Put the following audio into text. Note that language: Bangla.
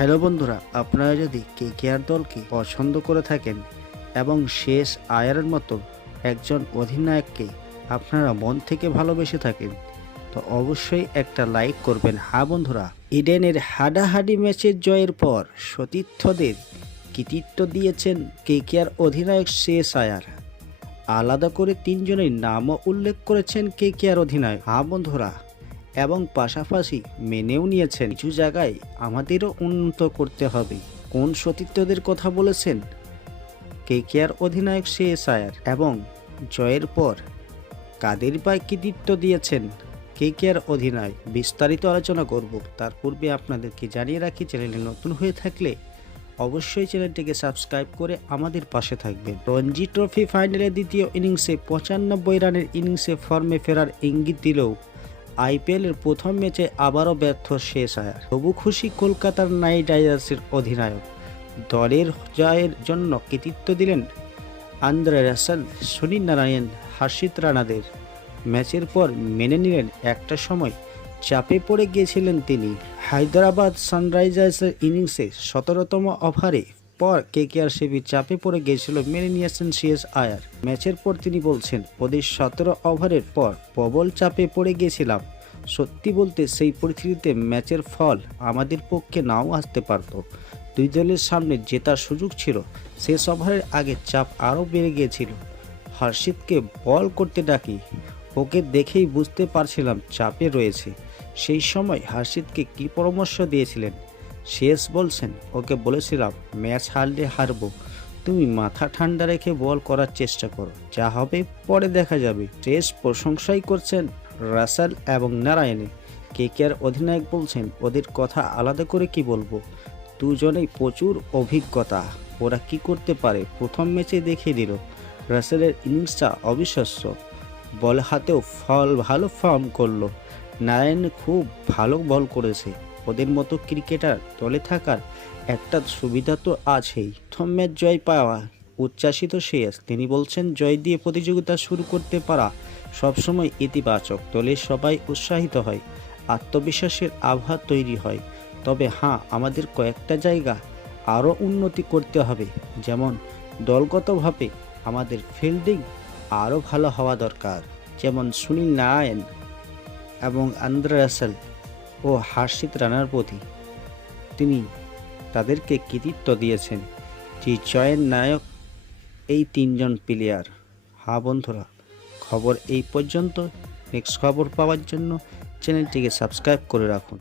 হ্যালো বন্ধুরা, আপনারা যদি কেকেআর দলকে পছন্দ করে থাকেন এবং শেষ আয়ারের মতো একজন অধিনায়ককে আপনারা মন থেকে ভালোবেসে থাকেন, তো অবশ্যই একটা লাইক করবেন। হ্যাঁ বন্ধুরা, ইডেনের হাডাহাডি ম্যাচের জয়ের পর সতীর্থদের কৃতিত্ব দিয়েছেন কেকেআর অধিনায়ক শেষ আয়ার। আলাদা করে তিনজনের নামও উল্লেখ করেছেন কেকেআর অধিনায়ক। হ্যাঁ বন্ধুরা, এবং পাশাপাশি মেনেও নিয়েছেন কিছু জায়গায় আমাদেরও উন্নত করতে হবে। কোন সতীর্থদের কথা বলেছেন কেকেআর অধিনায়ক শেষ আয়ার এবং জয়ের পর কাদের পায়ে কৃতিত্ব দিয়েছেন কেকেআর অধিনায়ক, বিস্তারিত আলোচনা করব। তার পূর্বে আপনাদেরকে জানিয়ে রাখি, চ্যানেলে নতুন হয়ে থাকলে অবশ্যই চ্যানেলটিকে সাবস্ক্রাইব করে আমাদের পাশে থাকবেন। রঞ্জি ট্রফি ফাইনালের দ্বিতীয় ইনিংসে 95 রানের ইনিংসে ফর্মে ফেরার ইঙ্গিত দিলেও আইপিএলের প্রথম ম্যাচে আবারও ব্যর্থ শেষ আয়ার। তবু খুশি কলকাতার নাইট রাইডার্সের অধিনায়ক। দলের জয়ের জন্য কৃতিত্ব দিলেন আন্দ্রে রাসেল, সুনীল নারায়ণ, হর্ষিত রানাদের। ম্যাচের পর মেনে নিলেন একটা সময় চাপে পড়ে গিয়েছিলেন তিনি। হায়দরাবাদ সানরাইজার্সের ইনিংসে 17তম ওভারে পর কেকেআর শিবির চাপে পড়ে গিয়েছিল, মেনে নিয়েছেন শেষ আয়ার। ম্যাচের পর তিনি বলছেন, ওদের 17 ওভারের পর প্রবল চাপে পড়ে গিয়েছিলাম। সত্যি বলতে সেই পরিস্থিতিতে ম্যাচের ফল আমাদের পক্ষে নাও আসতে পারত। দুই দলের সামনে জেতার সুযোগ ছিল। শেষ ওভারের আগে চাপ আরও বেড়ে গিয়েছিল। হর্ষিতকে বল করতে ডাকি, ওকে দেখেই বুঝতে পারছিলাম চাপে রয়েছে। সেই সময় হর্ষিতকে কী পরামর্শ দিয়েছিলেন? শেষ বলছেন, ওকে বলেছিলাম ম্যাচ হারলে হারবো, তুমি মাথা ঠান্ডা রেখে বল করার চেষ্টা করো, যা হবে পরে দেখা যাবে। শেষ প্রশংসাই করছেন রাসেল এবং নারায়ণে। কেকেআর অধিনায়ক বলছেন, ওদের কথা আলাদা করে কি বলবো, দুজনেই প্রচুর অভিজ্ঞতা, ওরা কি করতে পারে প্রথম ম্যাচে দেখিয়ে দিল। রাসেলের ইনিংসটা অবিশ্বাস্য, বল হাতেও ভালো ফর্ম করলো। নারায়ণ খুব ভালো বল করেছে। ওদের মতো ক্রিকেটার দলে থাকার একটা সুবিধা তো আছেই, প্রথম ম্যাচ জয় পাওয়া উচ্ছ্বাসিত শেষ। তিনি বলছেন, জয় দিয়ে প্রতিযোগিতা শুরু করতে পারা সবসময় ইতিবাচক। দলের সবাই উৎসাহিত হয়, আত্মবিশ্বাসের আবহাওয়া তৈরি হয়। তবে হ্যাঁ, আমাদের কয়েকটা জায়গা আরও উন্নতি করতে হবে, যেমন দলগতভাবে আমাদের ফিল্ডিং আরও ভালো হওয়া দরকার। যেমন সুনীল নারায়ণ এবং আন্দ্রে রাসেল ও হর্ষিত রানার প্রতি তিনি তাদেরকে কৃতিত্ব দিয়েছেন, যে জয়ের নায়ক এই তিনজন প্লেয়ার। হ্যাঁ বন্ধুরা, খবর এই পর্যন্ত। নেক্সট খবর পাওয়ার জন্য চ্যানেলটিকে সাবস্ক্রাইব করে রাখুন।